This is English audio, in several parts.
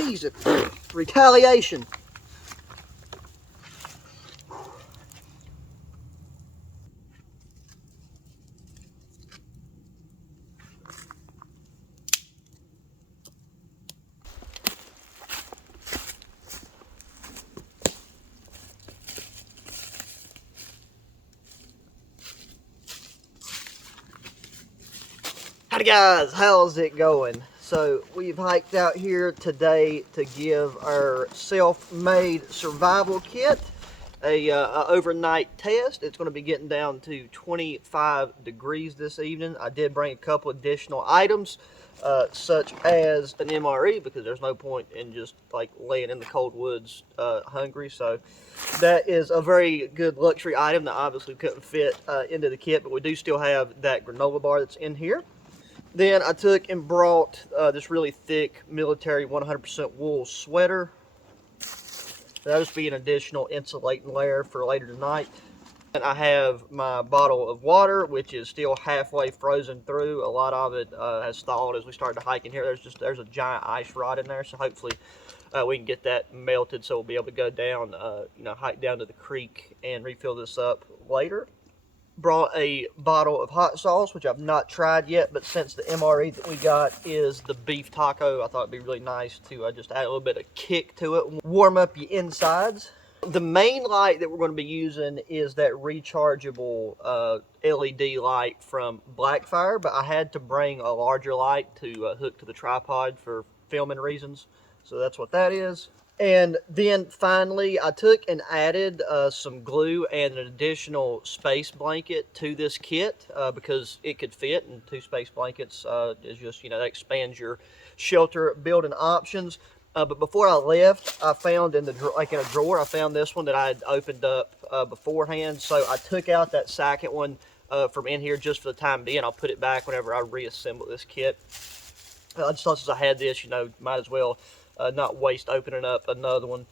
Jesus. Retaliation. Howdy guys, how's it going? So we've hiked out here today to give our self-made survival kit a overnight test. It's going to be getting down to 25 degrees this evening. I did bring a couple additional items such as an MRE, because there's no point in just like laying in the cold woods hungry. So that is a very good luxury item that obviously couldn't fit into the kit, but we do still have that granola bar that's in here. Then I took and brought this really thick military 100% wool sweater. That'll just be an additional insulating layer for later tonight. And I have my bottle of water, which is still halfway frozen through. A lot of it has thawed as we started to hike in here. There's a giant ice rod in there, so hopefully we can get that melted so we'll be able to go down, hike down to the creek and refill this up later. Brought a bottle of hot sauce, which I've not tried yet, but since the MRE that we got is the beef taco, I thought it'd be really nice to just add a little bit of kick to it, warm up your insides. The main light that we're going to be using is that rechargeable LED light from Blackfire, but I had to bring a larger light to hook to the tripod for filming reasons, so that's what that is. And then finally, I took and added some glue and an additional space blanket to this kit because it could fit, and 2 space blankets is just, that expands your shelter building options. But before I left, I found in a drawer, I found this one that I had opened up beforehand. So I took out that second one from in here just for the time being. I'll put it back whenever I reassemble this kit. I just thought since I had this, might as well not waste opening up another one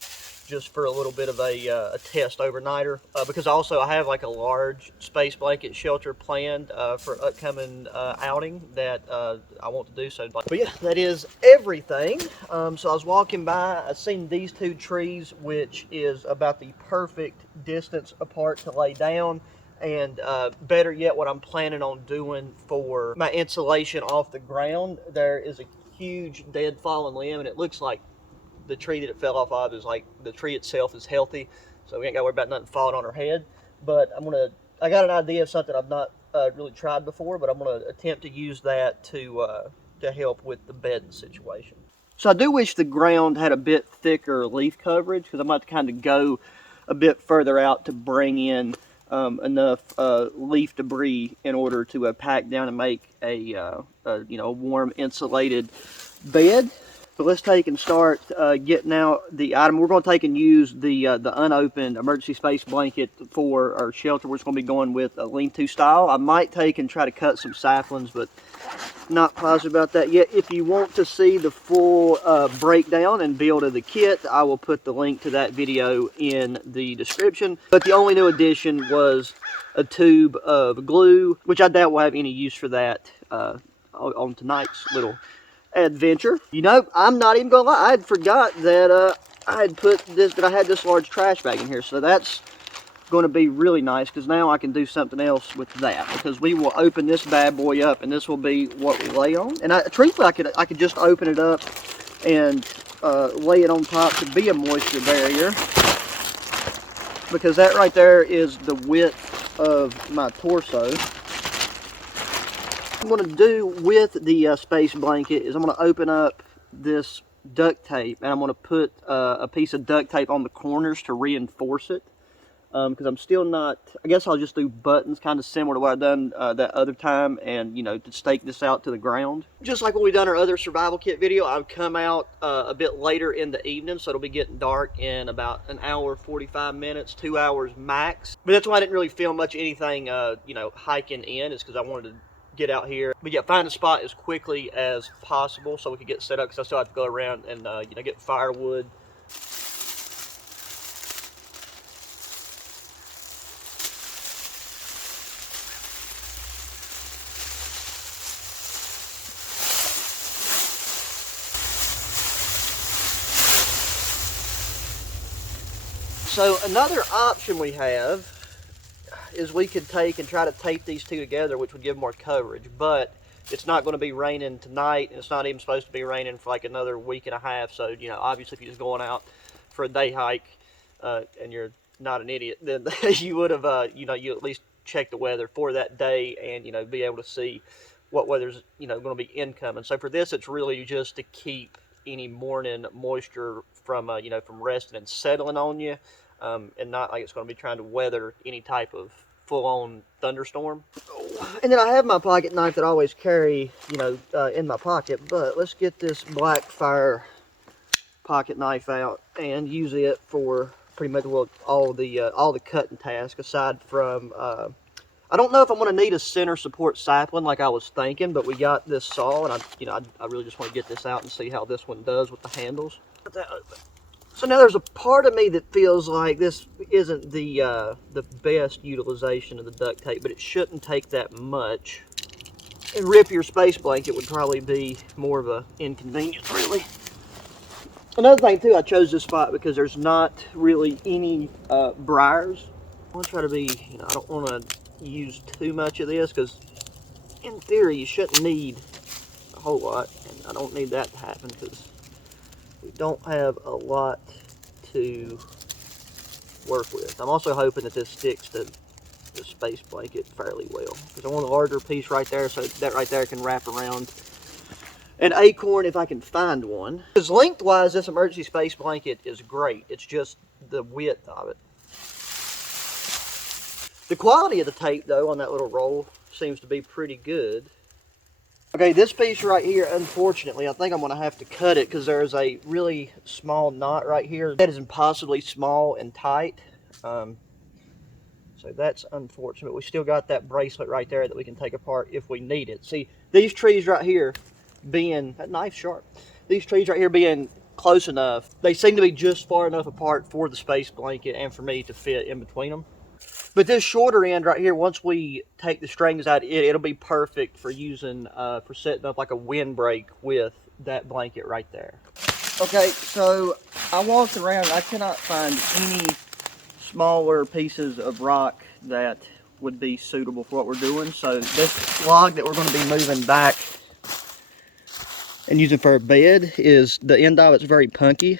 just for a little bit of a test overnighter, because also I have like a large space blanket shelter planned for upcoming outing that I want to do. So, but yeah, that is everything. So I was walking by, I seen these 2 trees, which is about the perfect distance apart to lay down. And better yet, what I'm planning on doing for my insulation off the ground, there is a huge dead fallen limb, and it looks like the tree that it fell off of is like the tree itself is healthy, so we ain't got to worry about nothing falling on our head. But I got an idea of something I've not really tried before, but I'm gonna attempt to use that to help with the bedding situation. So I do wish the ground had a bit thicker leaf coverage, because I'm about to kind of go a bit further out to bring in enough leaf debris in order to pack down and make a warm insulated bed. So let's take and start getting out the item. We're going to take and use the unopened emergency space blanket for our shelter. We're just going to be going with a lean-to style. I might take and try to cut some saplings, but not positive about that yet. If you want to see the full breakdown and build of the kit, I will put the link to that video in the description. But the only new addition was a tube of glue, which I doubt we'll have any use for that on tonight's little adventure. I'm not even gonna lie, I had forgot that I had this large trash bag in here, so that's going to be really nice, because now I can do something else with that, because we will open this bad boy up and this will be what we lay on. And truthfully, I could just open it up and lay it on top to be a moisture barrier, because that right there is the width of my torso. What I'm going to do with the space blanket is I'm going to open up this duct tape, and I'm going to put a piece of duct tape on the corners to reinforce it, because I'm still not, I guess I'll just do buttons kind of similar to what I've done that other time, and to stake this out to the ground. Just like when we done our other survival kit video, I've come out a bit later in the evening, so it'll be getting dark in about an hour, 45 minutes, 2 hours max. But that's why I didn't really film much anything, hiking in, is because I wanted to get out here. But yeah, find a spot as quickly as possible so we could get set up, because I still have to go around and get firewood. So another option we have is we could take and try to tape these two together, which would give more coverage, but it's not going to be raining tonight, and it's not even supposed to be raining for like another week and a half. So, you know, obviously if you're just going out for a day hike and you're not an idiot, then you would have, you know, you at least check the weather for that day and, you know, be able to see what weather's, you know, going to be incoming. So for this, it's really just to keep any morning moisture from, you know, from resting and settling on you, and not like it's going to be trying to weather any type of full-on thunderstorm. And then I have my pocket knife that I always carry, you know, in my pocket, but let's get this Blackfire pocket knife out and use it for pretty much all the cutting tasks, aside from I don't know if I'm going to need a center support sapling like I was thinking, but we got this saw, and I really just want to get this out and see how this one does with the handles. So now there's a part of me that feels like this isn't the best utilization of the duct tape, but it shouldn't take that much. And rip your space blanket would probably be more of an inconvenience, really. Another thing too, I chose this spot because there's not really any briars. I want to try to be, you know, I don't want to use too much of this because in theory you shouldn't need a whole lot, and I don't need that to happen because we don't have a lot to work with. I'm also hoping that this sticks to the space blanket fairly well because I want a larger piece right there so that right there can wrap around an acorn if I can find one. Because lengthwise this emergency space blanket is great, it's just the width of it. The quality of the tape though on that little roll seems to be pretty good. Okay, this piece right here, unfortunately, I think I'm going to have to cut it because there's a really small knot right here that is impossibly small and tight. So that's unfortunate. We still got that bracelet right there that we can take apart if we need it. See, these trees right here being, that knife's sharp, these trees right here being close enough, they seem to be just far enough apart for the space blanket and for me to fit in between them. But this shorter end right here, once we take the strings out, it'll be perfect for using, for setting up like a windbreak with that blanket right there. Okay, so I walked around and I cannot find any smaller pieces of rock that would be suitable for what we're doing. So this log that we're going to be moving back and using for a bed is, the end of it's very punky.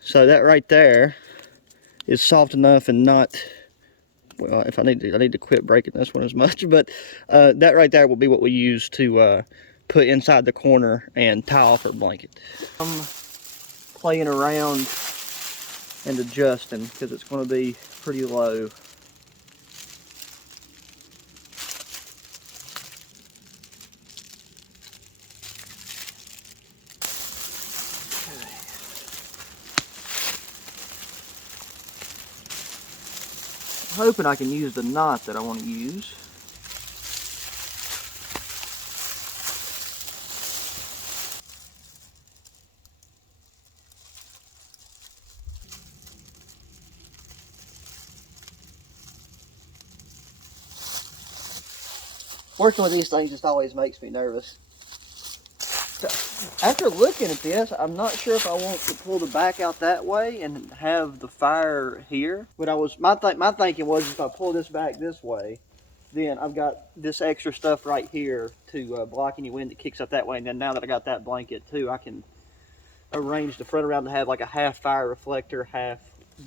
So that right there is soft enough and not, well, if I need to quit breaking this one as much, but that right there will be what we use to put inside the corner and tie off our blanket. I'm playing around and adjusting because it's going to be pretty low. I'm hoping I can use the knot that I want to use. Working with these things just always makes me nervous. So, after looking at this, I'm not sure if I want to pull the back out that way and have the fire here. But my thinking was if I pull this back this way, then I've got this extra stuff right here to block any wind that kicks up that way. And then now that I got that blanket too, I can arrange the front around to have like a half fire reflector, half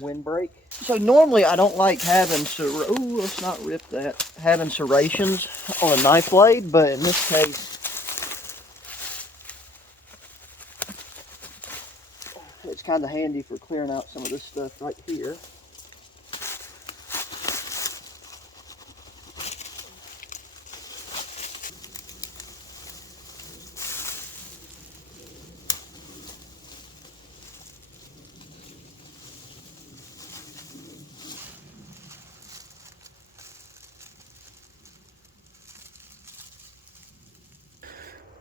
windbreak. So normally I don't like having, ooh, let's not rip that, having serrations on a knife blade, but in this case, it's kind of handy for clearing out some of this stuff right here.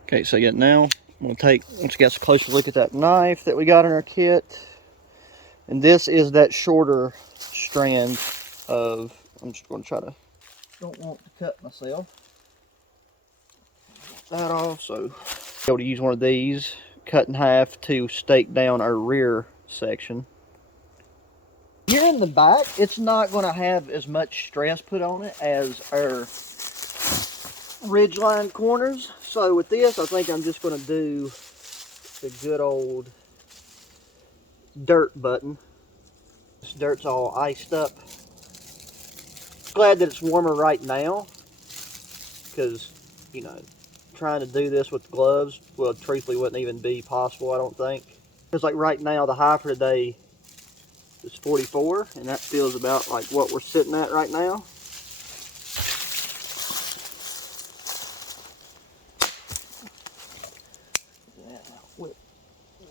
Okay, so again, now I'm going to take, once you get a closer look at that knife that we got in our kit. And this is that shorter strand of, I'm just going to try to, don't want to cut myself. Get that off, so be able to use one of these, cut in half to stake down our rear section. Here in the back, it's not going to have as much stress put on it as our ridgeline corners. So with this, I think I'm just going to do the good old dirt button. This dirt's all iced up. Glad that it's warmer right now, because, you know, trying to do this with gloves, well, truthfully wouldn't even be possible, I don't think. Because like right now, the high for today is 44, and that feels about like what we're sitting at right now.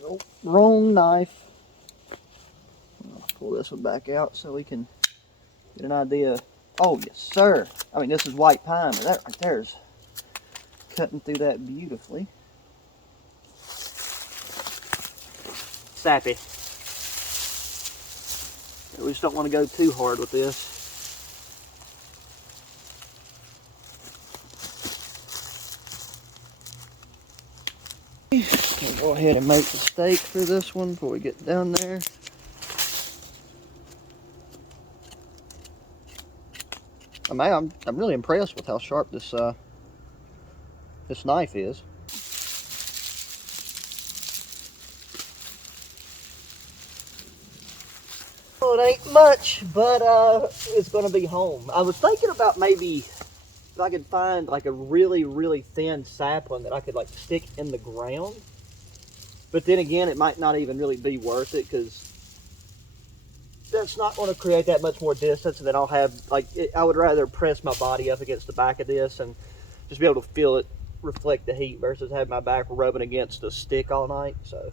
Oh, wrong knife. I'll pull this one back out so we can get an idea. Oh, yes, sir. I mean, this is white pine, but that right there is cutting through that beautifully. Sappy. We just don't want to go too hard with this. I'll go ahead and make the stake for this one before we get down there. I'm really impressed with how sharp this knife is. Well, it ain't much, but it's gonna be home. I was thinking about maybe if I could find like a really, really thin sapling that I could like stick in the ground. But then again, it might not even really be worth it, because that's not going to create that much more distance, and then I'll have like I would rather press my body up against the back of this and just be able to feel it reflect the heat versus have my back rubbing against a stick all night. So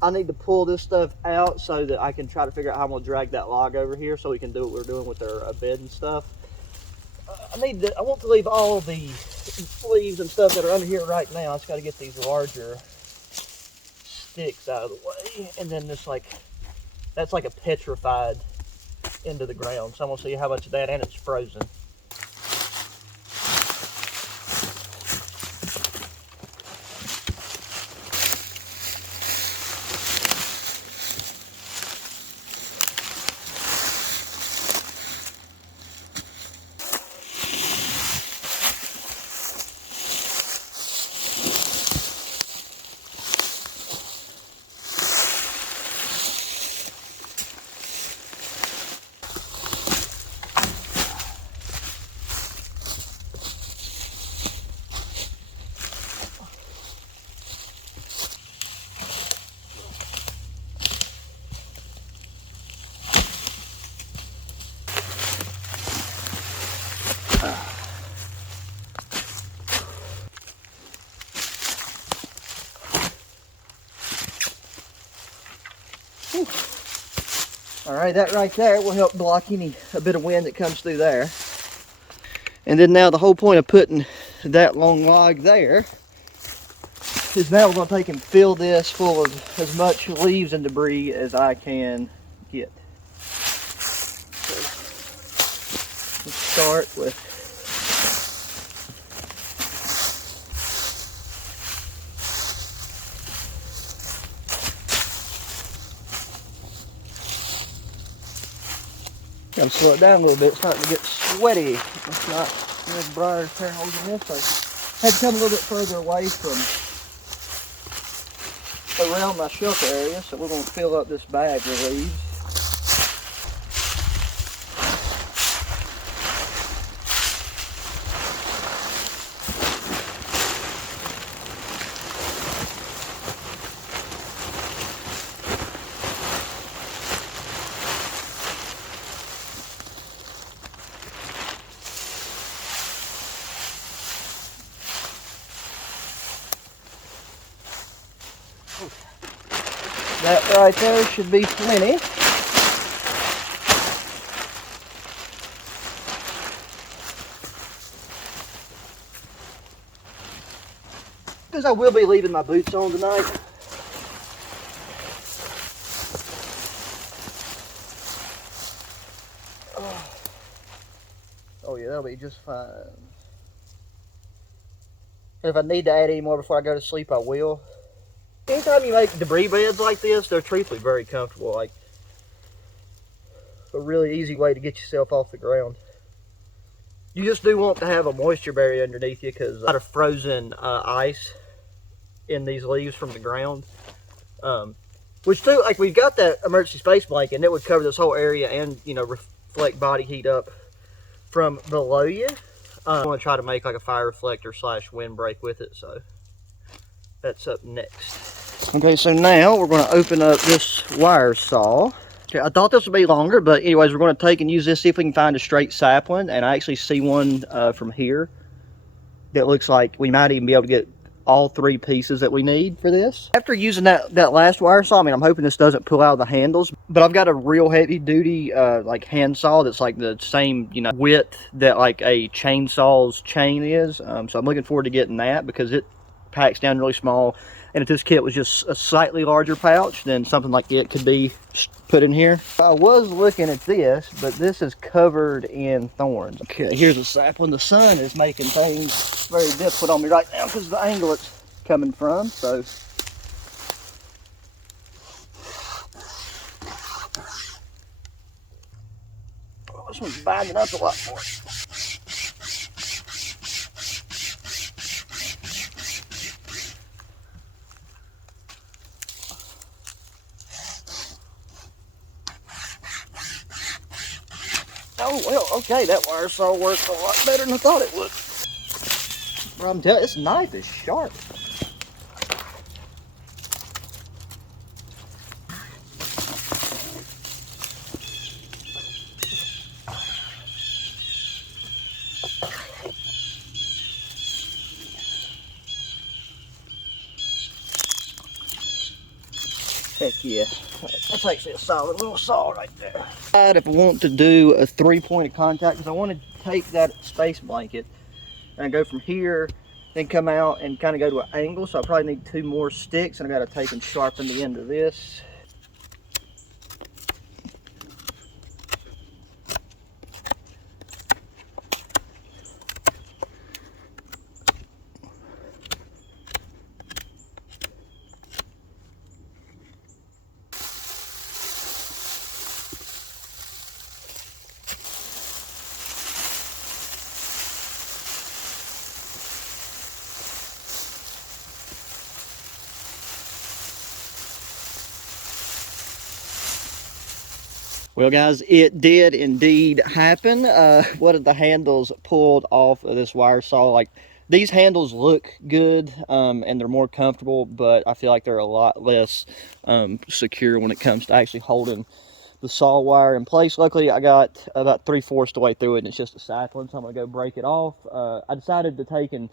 I need to pull this stuff out so that I can try to figure out how I'm going to drag that log over here so we can do what we're doing with our bed and stuff. I want to leave all the leaves and stuff that are under here right now. I just got to get these larger sticks out of the way, and then this that's like a petrified into the ground. So I'm gonna see how much of that, and it's frozen. All right, that right there will help block a bit of wind that comes through there. And then now the whole point of putting that long log there is now we're going to take and fill this full of as much leaves and debris as I can get. So let's start with gotta slow it down a little bit. It's starting to get sweaty. It's not as bright as tear holes in this. So I had to come a little bit further away from around my shelter area. So we're going to fill up this bag with leaves. That right there should be plenty. Because I will be leaving my boots on tonight. Oh yeah, that'll be just fine. If I need to add any more before I go to sleep, I will. Anytime you make debris beds like this, they're truthfully very comfortable. Like, a really easy way to get yourself off the ground. You just do want to have a moisture barrier underneath you because a lot of frozen ice in these leaves from the ground. Which too, like we've got that emergency space blanket and it would cover this whole area and, you know, reflect body heat up from below you. I want to try to make like a fire reflector / windbreak with it, so that's up next. Okay, so now we're going to open up this wire saw. Okay, I thought this would be longer, but anyways, we're going to take and use this, see if we can find a straight sapling, and I actually see one from here that looks like we might even be able to get all 3 pieces that we need for this. After using that last wire saw, I mean, I'm hoping this doesn't pull out of the handles, but I've got a real heavy duty like hand saw that's like the same, you know, width that like a chainsaw's chain is. So I'm looking forward to getting that because it packs down really small. And if this kit was just a slightly larger pouch, then something like it could be put in here. I was looking at this, but this is covered in thorns. Okay, here's a sapling. The sun is making things very difficult on me right now because of the angle it's coming from. So this one's binding up a lot more. Oh, well, okay, that wire saw worked a lot better than I thought it would. But I'm telling you, this knife is sharp. Heck yeah, that's actually a solid little saw right there. If I want to do a 3-point of contact, because I want to take that space blanket and go from here, then come out and kind of go to an angle. So I probably need 2 more sticks, and I got to take and sharpen the end of this. Well guys, it did indeed happen. One of the handles pulled off of this wire saw. Like, these handles look good and they're more comfortable, but I feel like they're a lot less secure when it comes to actually holding the saw wire in place. Luckily, I got about 3/4 the way through it and it's just a sapling, so I'm gonna go break it off. I decided to take and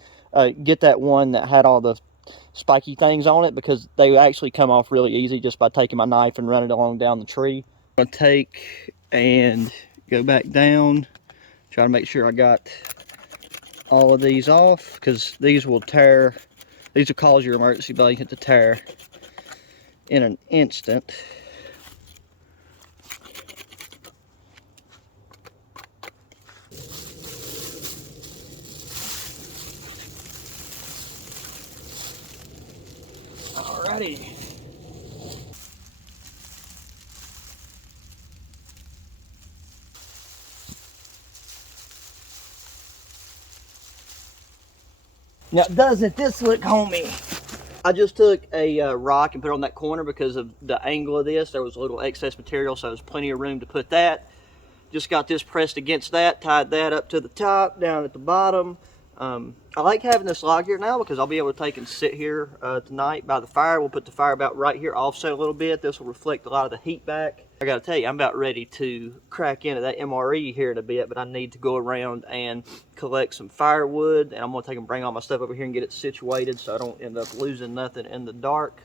get that one that had all the spiky things on it because they actually come off really easy just by taking my knife and running it along down the tree. I'm gonna take and go back down, try to make sure I got all of these off, because these will tear. These will cause your emergency blanket to tear in an instant. Alrighty. Now, doesn't this look homey? I just took a rock and put it on that corner because of the angle of this. There was a little excess material, so there's plenty of room to put that. Just got this pressed against that, tied that up to the top, down at the bottom. I like having this log here now because I'll be able to take and sit here tonight by the fire. We'll put the fire about right here, offset a little bit. This will reflect a lot of the heat back. I gotta tell you, I'm about ready to crack into that MRE here in a bit, but I need to go around and collect some firewood, and I'm gonna take and bring all my stuff over here and get it situated so I don't end up losing nothing in the dark.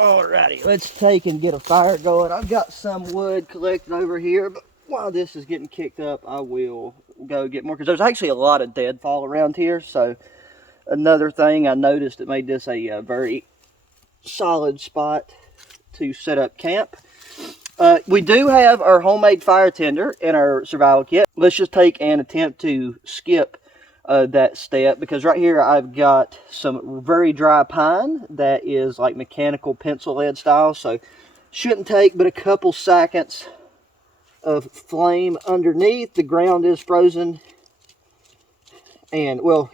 Alrighty, let's take and get a fire going. I've got some wood collected over here, but while this is getting kicked up, I will go get more, because there's actually a lot of deadfall around here. So another thing I noticed that made this a very solid spot to set up camp. We do have our homemade fire tender in our survival kit. Let's just take an attempt to skip that step, because right here I've got some very dry pine that is like mechanical pencil lead style, so shouldn't take but a couple seconds of flame underneath. The ground is frozen, and well,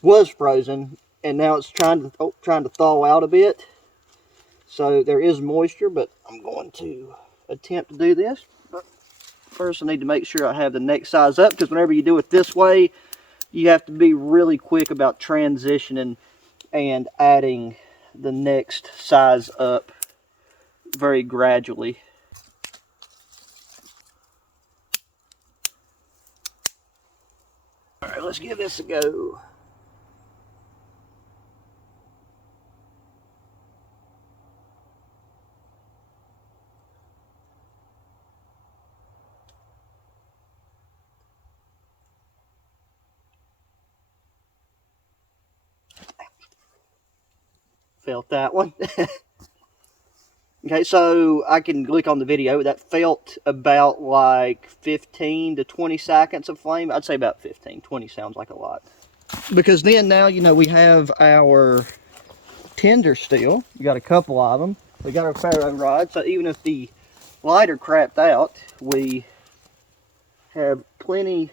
was frozen, and now it's trying to thaw out a bit, so there is moisture. But I'm going to attempt to do this. But first I need to make sure I have the next size up, because whenever you do it this way, you have to be really quick about transitioning and adding the next size up very gradually. All right, let's give this a go. Felt that one. Okay, so I can look on the video. That felt about like 15 to 20 seconds of flame. I'd say about 15. 20 sounds like a lot. Because then now, you know, we have our tinder still. You got a couple of them. We got our ferro rod. So even if the lighter crapped out, we have plenty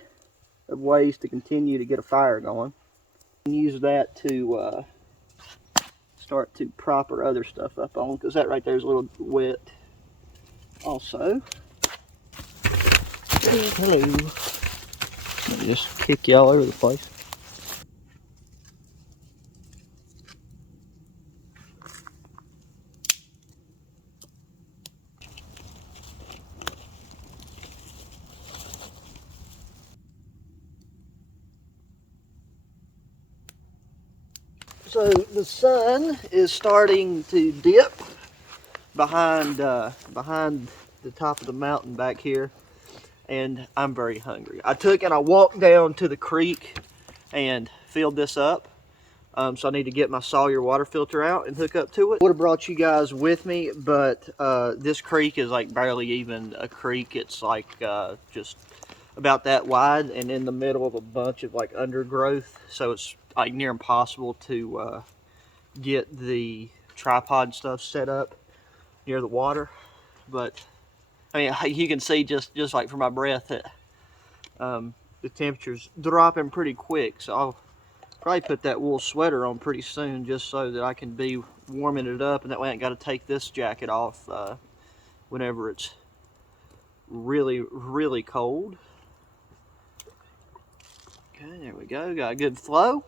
of ways to continue to get a fire going. And use that to start to prop our other stuff up on, because that right there is a little wet also. Hello. Let me just kick you all over the place. So the sun is starting to dip behind the top of the mountain back here, and I'm very hungry. I took and I walked down to the creek and filled this up. So I need to get my Sawyer water filter out and hook up to it. Would have brought you guys with me, but this creek is like barely even a creek. It's like just about that wide and in the middle of a bunch of like undergrowth. So it's like near impossible to get the tripod stuff set up near the water. But I mean, you can see just like from my breath that the temperature's dropping pretty quick. So I'll probably put that wool sweater on pretty soon, just so that I can be warming it up, and that way I ain't got to take this jacket off whenever it's really cold. Okay, there we go. Got a good flow.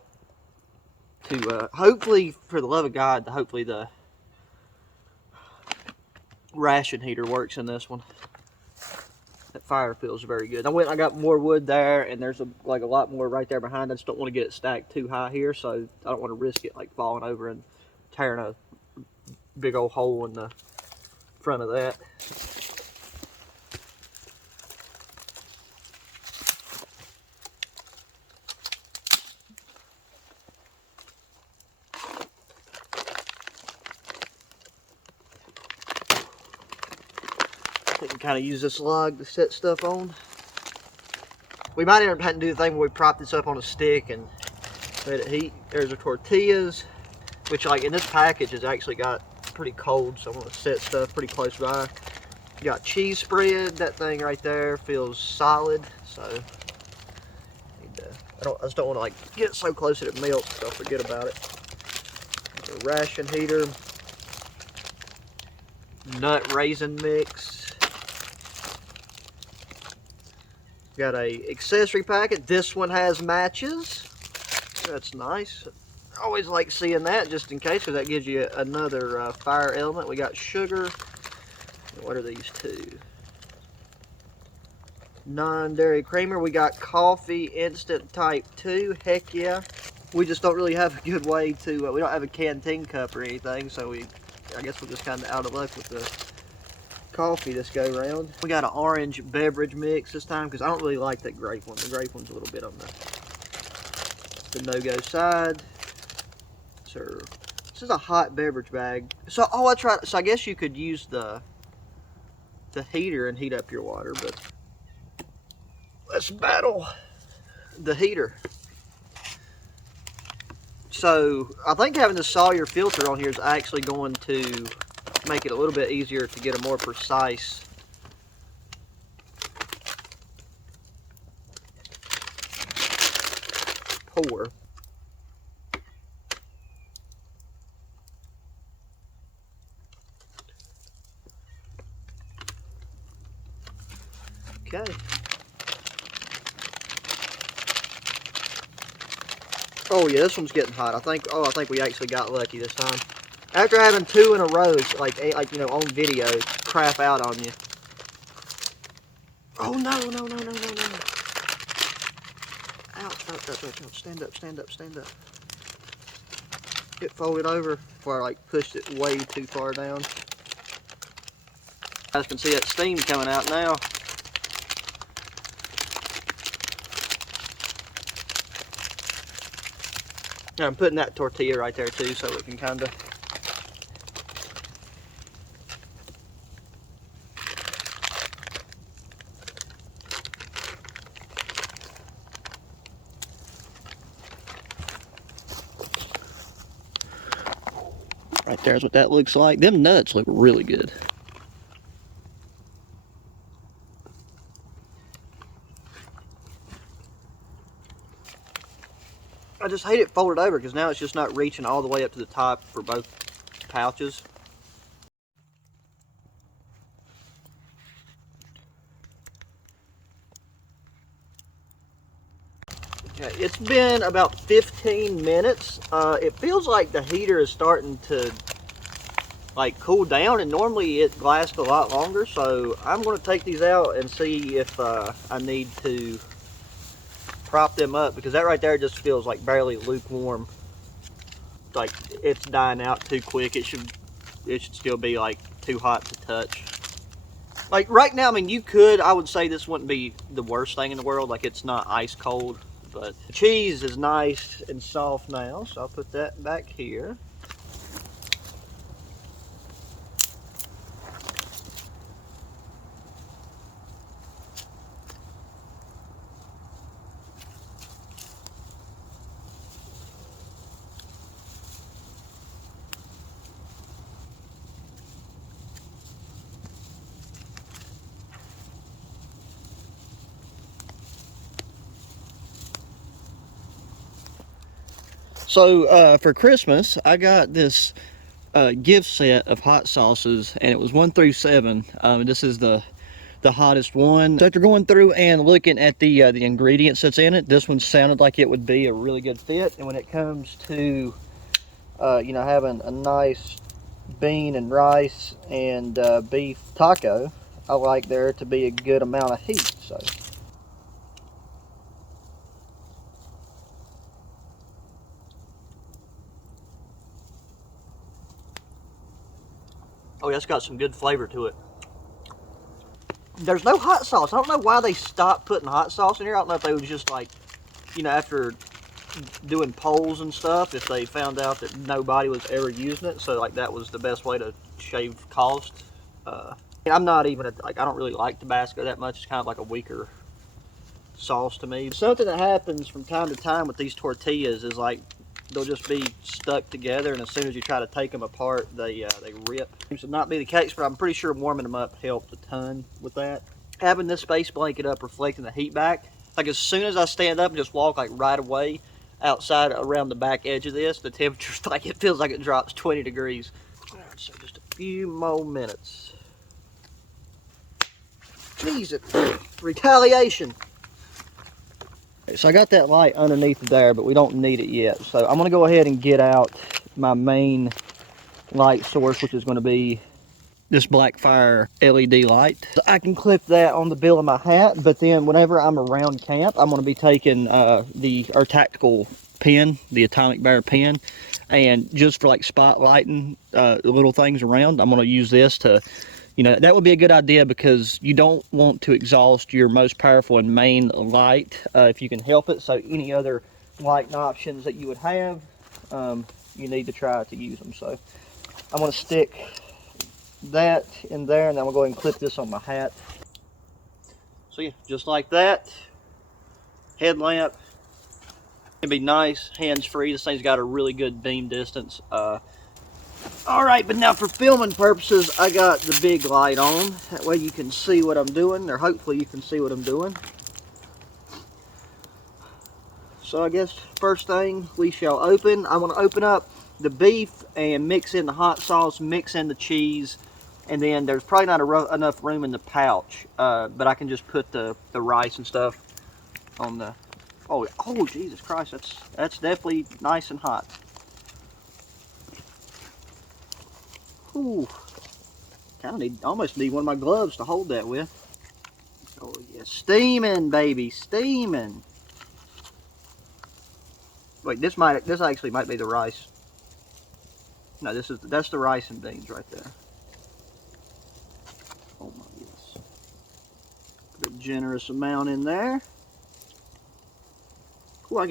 To hopefully, for the love of God, hopefully the ration heater works in this one. That fire feels very good. I got more wood there, and there's like a lot more right there behind. I just don't want to get it stacked too high here, so I don't want to risk it like falling over and tearing a big old hole in the front of that. I can kind of use this log to set stuff on. We might end up having to do the thing where we prop this up on a stick and let it heat. There's the tortillas, which like in this package has actually got pretty cold, so I'm gonna set stuff pretty close by. Got cheese spread. That thing right there feels solid, so I just don't want to like get it so close that it melts, so I'll forget about it. The ration heater, nut raisin mix. Got a accessory packet. This one has matches. That's nice. I always like seeing that, just in case, because that gives you another fire element. We got sugar. What are these two? Non-dairy creamer. We got coffee instant type 2. Heck yeah. We just don't really have a good way to, we don't have a canteen cup or anything, so we I guess we're just kind of out of luck with the coffee this go round. We got an orange beverage mix this time because I don't really like that grape one. The grape one's a little bit on the no-go side. So this is a hot beverage bag. So I guess you could use the heater and heat up your water, but let's battle the heater. So I think having the Sawyer filter on here is actually going to make it a little bit easier to get a more precise pour. Okay. Oh yeah, this one's getting hot. I think we actually got lucky this time. After having 2 in a row, like you know, on video, crap out on you. Oh no, no, no, no, no, no. Ouch, ouch, ouch, ouch. Stand up, stand up, stand up. Get folded over before I like pushed it way too far down. You guys can see that steam coming out now. I'm putting that tortilla right there too, so it can kind of. Right there's what that looks like. Them nuts look really good. I just hate it folded over because now it's just not reaching all the way up to the top for both pouches. Okay, it's been about 15 minutes. It feels like the heater is starting to like cool down, and normally it lasts a lot longer, so I'm going to take these out and see if I need to prop them up, because that right there just feels like barely lukewarm. Like it's dying out too quick. It should still be like too hot to touch. Like right now, I mean, I would say this wouldn't be the worst thing in the world. Like it's not ice cold, but the cheese is nice and soft now, so I'll put that back here. So for Christmas, I got this gift set of hot sauces, and it was 1 through 7. This is the hottest one. So after going through and looking at the ingredients that's in it, this one sounded like it would be a really good fit. And when it comes to you know, having a nice bean and rice and beef taco, I like there to be a good amount of heat. So. Oh yeah, it's got some good flavor to it. There's no hot sauce. I don't know why they stopped putting hot sauce in here. I don't know if they was just like, you know, after doing polls and stuff, if they found out that nobody was ever using it, so like that was the best way to shave cost. I'm not even like, I don't really like Tabasco that much. It's kind of like a weaker sauce to me. Something that happens from time to time with these tortillas is like they'll just be stuck together, and as soon as you try to take them apart, they rip. Seems to not be the case, but I'm pretty sure warming them up helped a ton with that. Having this space blanket up, reflecting the heat back, like as soon as I stand up and just walk like right away outside around the back edge of this, the temperature's like, it feels like it drops 20 degrees. So just a few more minutes. Jesus, retaliation. So I got that light underneath there, but we don't need it yet. So I'm gonna go ahead and get out my main light source, which is gonna be this Blackfire LED light. So I can clip that on the bill of my hat, but then whenever I'm around camp, I'm gonna be taking our tactical pin, the atomic bear pin, and just for like spotlighting little things around, I'm going to use this to, you know, that would be a good idea because you don't want to exhaust your most powerful and main light if you can help it. So any other lighting options that you would have, you need to try to use them. So I'm going to stick that in there, and then I'm going to go ahead and clip this on my hat. So yeah, just like that. Headlamp. Can be nice, hands-free. This thing's got a really good beam distance. Alright, but now for filming purposes, I got the big light on. That way you can see what I'm doing, or hopefully you can see what I'm doing. So I guess first thing we shall open. I'm going to open up the beef and mix in the hot sauce, mix in the cheese, and then there's probably not enough room in the pouch, but I can just put the rice and stuff on the... Oh, Jesus Christ, that's definitely nice and hot. Ooh, almost need one of my gloves to hold that with. Oh yeah, steaming, baby, steaming. Wait, this actually might be the rice. No, that's the rice and beans right there. Oh my goodness. Put a generous amount in there. Cool,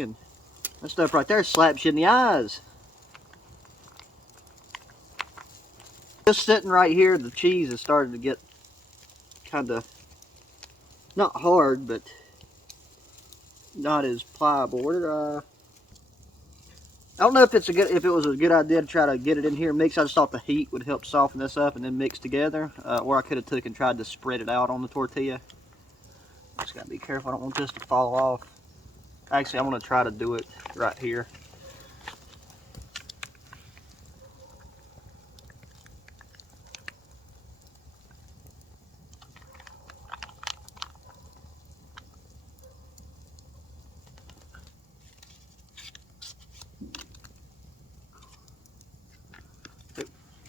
that stuff right there slaps you in the eyes. Just sitting right here, the cheese is starting to get kind of, not hard, but not as pliable. I don't know if it was a good idea to try to get it in here and mix. I just thought the heat would help soften this up and then mix together. Or I could have took and tried to spread it out on the tortilla. Just gotta be careful. I don't want this to fall off. Actually, I'm gonna try to do it right here.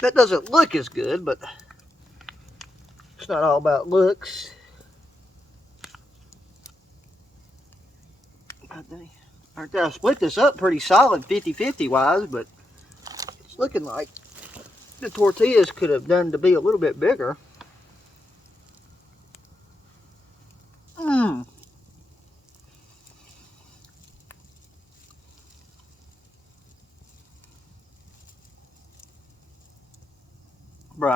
That doesn't look as good, but it's not all about looks. Alright, I split this up pretty solid 50-50 wise, but it's looking like the tortillas could have done to be a little bit bigger. Bro,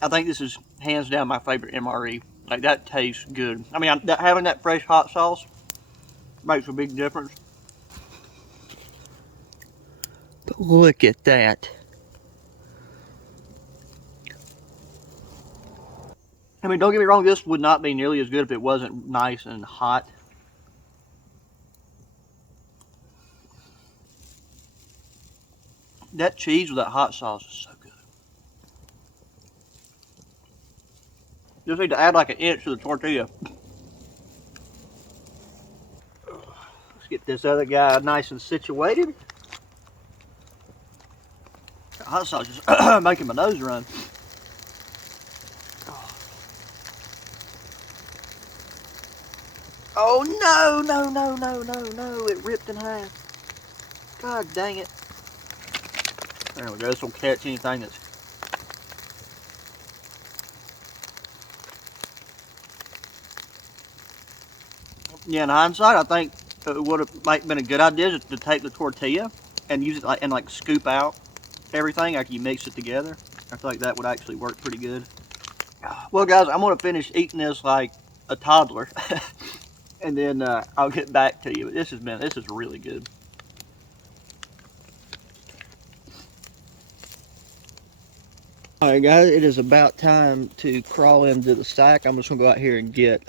I think this is hands down my favorite MRE. Like, that tastes good. I mean, having that fresh hot sauce makes a big difference. But look at that. I mean, don't get me wrong, this would not be nearly as good if it wasn't nice and hot. That cheese with that hot sauce is so good. Just need to add like an inch to the tortilla. Let's get this other guy nice and situated. The hot sauce is making my nose run. Oh no, it ripped in half. God dang it. There we go, this will catch anything that's... Yeah, in hindsight, I think it would have been a good idea to take the tortilla and use it and scoop out everything after you mix it together. I feel like that would actually work pretty good. Well guys, I'm going to finish eating this like a toddler and then I'll get back to you. But this is really good. Alright guys, it is about time to crawl into the stack. I'm just going to go out here and get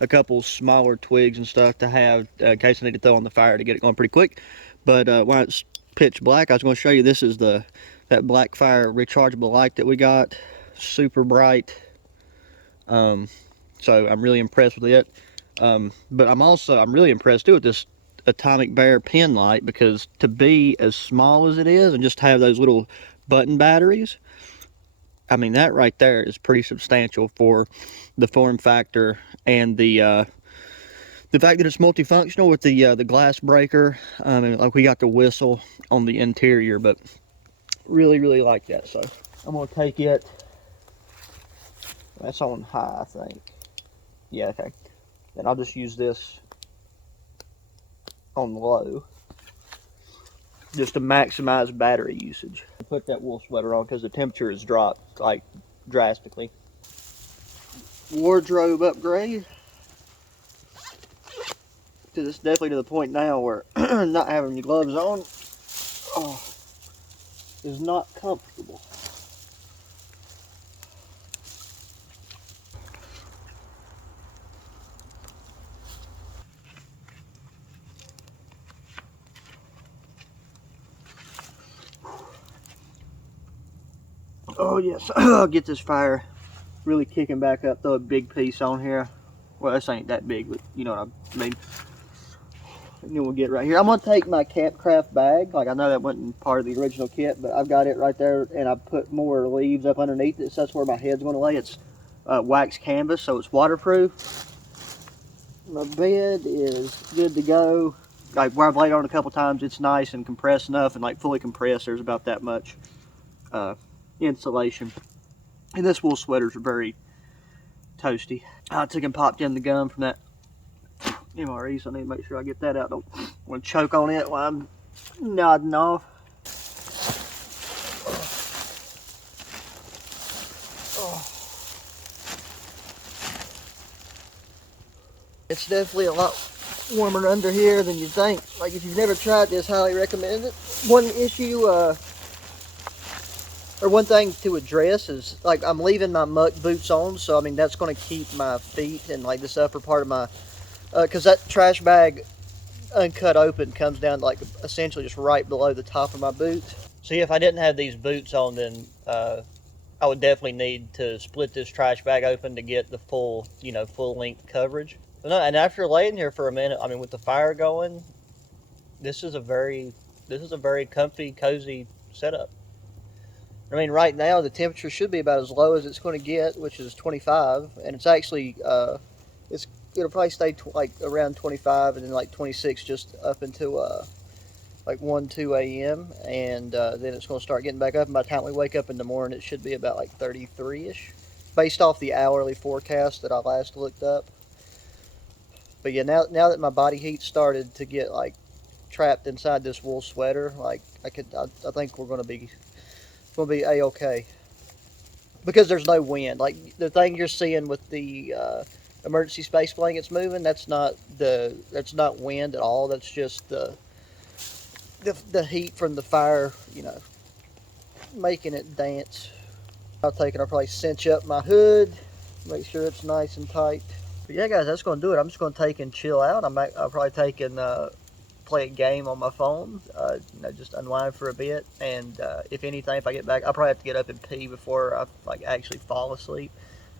a couple smaller twigs and stuff to have in case I need to throw on the fire to get it going pretty quick. But while it's pitch black, I was going to show you, this is that black fire rechargeable light that we got. Super bright. So I'm really impressed with it. But I'm really impressed too with this atomic bear pen light, because to be as small as it is and just have those little button batteries, I mean, that right there is pretty substantial for the form factor and the The fact that it's multifunctional with the glass breaker, and like we got the whistle on the interior, but really like that. So I'm gonna take it. That's on high, I think. Yeah, okay. And I'll just use this on low, just to maximize battery usage. Put that wool sweater on because the temperature has dropped like drastically. Wardrobe upgrade. Because it's definitely to the point now where not having your gloves on is not comfortable. Oh yes, I'll get this fire really kicking back up. Throw a big piece on here. Well, this ain't that big, but you know what I mean. And then we'll get right here. I'm gonna take my Campcraft bag. Like, I know that wasn't part of the original kit, but I've got it right there, and I put more leaves up underneath it, so that's where my head's gonna lay. It's wax canvas, so it's waterproof. My bed is good to go. Like, where I've laid on it a couple times, it's nice and compressed enough, and like fully compressed, there's about that much insulation. And this wool sweaters are very toasty. I took and popped in the gum from that MRE, so I need to make sure I get that out. Don't want to choke on it while I'm nodding off. It's definitely a lot warmer under here than you think. Like, if you've never tried this, highly recommend it. One issue, or one thing to address is, like, I'm leaving my muck boots on, so I mean that's going to keep my feet and like this upper part of my, because that trash bag uncut open comes down like essentially just right below the top of my boots. See, if I didn't have these boots on, then I would definitely need to split this trash bag open to get the full, you know, full length coverage. But no, and after laying here for a minute, I mean, with the fire going, this is a very comfy, cozy setup. I mean, right now the temperature should be about as low as it's going to get, which is 25, and it's actually it'll probably stay like around 25 and then like 26 just up until like 1-2 a.m. and then it's going to start getting back up. And by the time we wake up in the morning, it should be about like 33ish, based off the hourly forecast that I last looked up. But yeah, now that my body heat started to get like trapped inside this wool sweater, like I think we're going to be a-okay, because there's no wind. Like, the thing you're seeing with the emergency space blankets moving, that's not wind at all. That's just the heat from the fire, you know, making it dance. I'll probably cinch up my hood, make sure it's nice and tight. But yeah, guys, that's going to do it. I'm just going to take and chill out. I'll probably take and play a game on my phone, you know, just unwind for a bit. And if anything, if I get back, I'll probably have to get up and pee before I like actually fall asleep.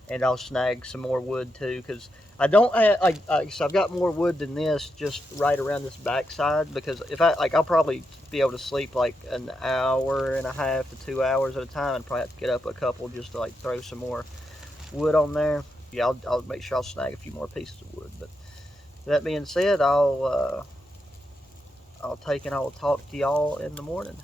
And I'll snag some more wood too, because I don't have, so I've got more wood than this just right around this backside, because if I'll probably be able to sleep like an hour and a half to 2 hours at a time, and probably have to get up a couple just to like throw some more wood on there. Yeah, I'll make sure I'll snag a few more pieces of wood. But that being said, I'll take and I will talk to y'all in the morning.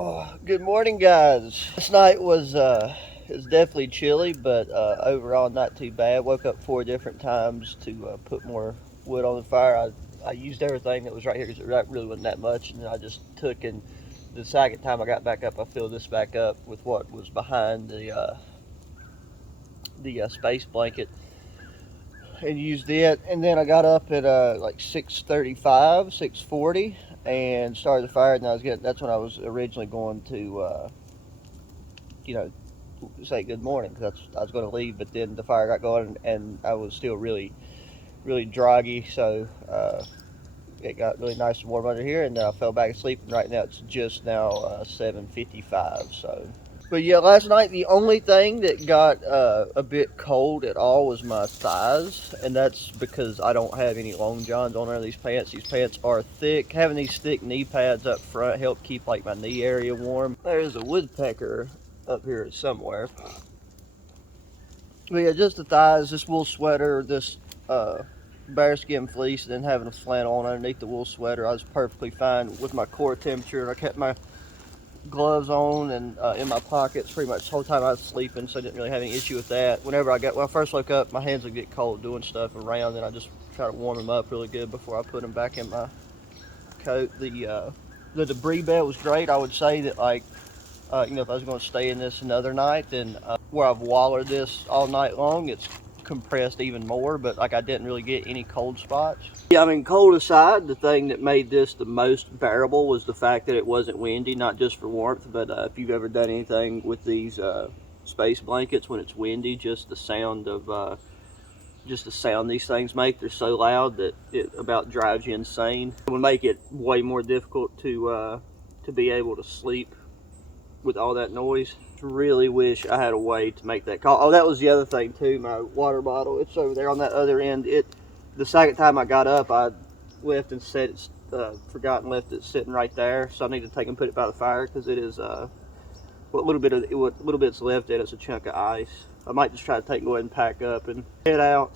Oh, good morning, guys. This night was definitely chilly, but overall not too bad. Woke up 4 different times to put more wood on the fire. I used everything that was right here because it really wasn't that much, and then I just took, and the second time I got back up, I filled this back up with what was behind the space blanket and used it. And then I got up at like 6:35, 6:40, and started the fire. And that's when I was originally going to you know, say good morning, because I was going to leave, but then the fire got going and I was still really groggy. So it got really nice and warm under here, and then I fell back asleep, and right now it's just now 7:55. So, but yeah, last night the only thing that got a bit cold at all was my thighs, and that's because I don't have any long johns on under these pants. These pants are thick. Having these thick knee pads up front help keep like my knee area warm. There's a woodpecker up here somewhere. But yeah, just the thighs, this wool sweater, this bearskin fleece, and then having a flannel on underneath the wool sweater. I was perfectly fine with my core temperature. I kept my gloves on and in my pockets pretty much the whole time I was sleeping, so I didn't really have any issue with that. When I first woke up, my hands would get cold doing stuff around, and I just try to warm them up really good before I put them back in my coat. The debris bed was great. I would say that, like, if I was going to stay in this another night, then where I've wallered this all night long, it's compressed even more, but like I didn't really get any cold spots. Yeah, I mean, cold aside, the thing that made this the most bearable was the fact that it wasn't windy, not just for warmth, but if you've ever done anything with these space blankets when it's windy, just the sound these things make, they're so loud that it about drives you insane. It would make it way more difficult to be able to sleep with all that noise. Really wish I had a way to make that call. Oh, that was the other thing too, my water bottle. It's over there on that other end. The second time I got up, I left and set it, forgot and left it sitting right there. So I need to take and put it by the fire, because it is what little bit's left in it's a chunk of ice. I might just try to go ahead and pack up and head out.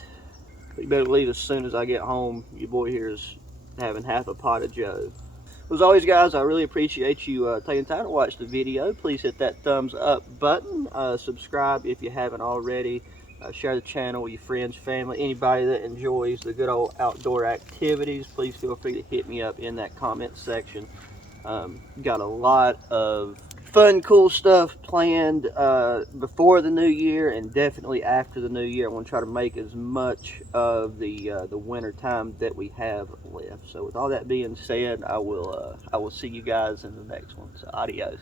But you better leave as soon as I get home. Your boy here is having half a pot of Joe. As always, guys, I really appreciate you taking time to watch the video. Please hit that thumbs up button. Subscribe if you haven't already. Share the channel with your friends, family, anybody that enjoys the good old outdoor activities. Please feel free to hit me up in that comment section. Got a lot of fun, cool stuff planned before the new year, and definitely after the new year. I want to try to make as much of the winter time that we have left. So with all that being said, I will see you guys in the next one. So adios.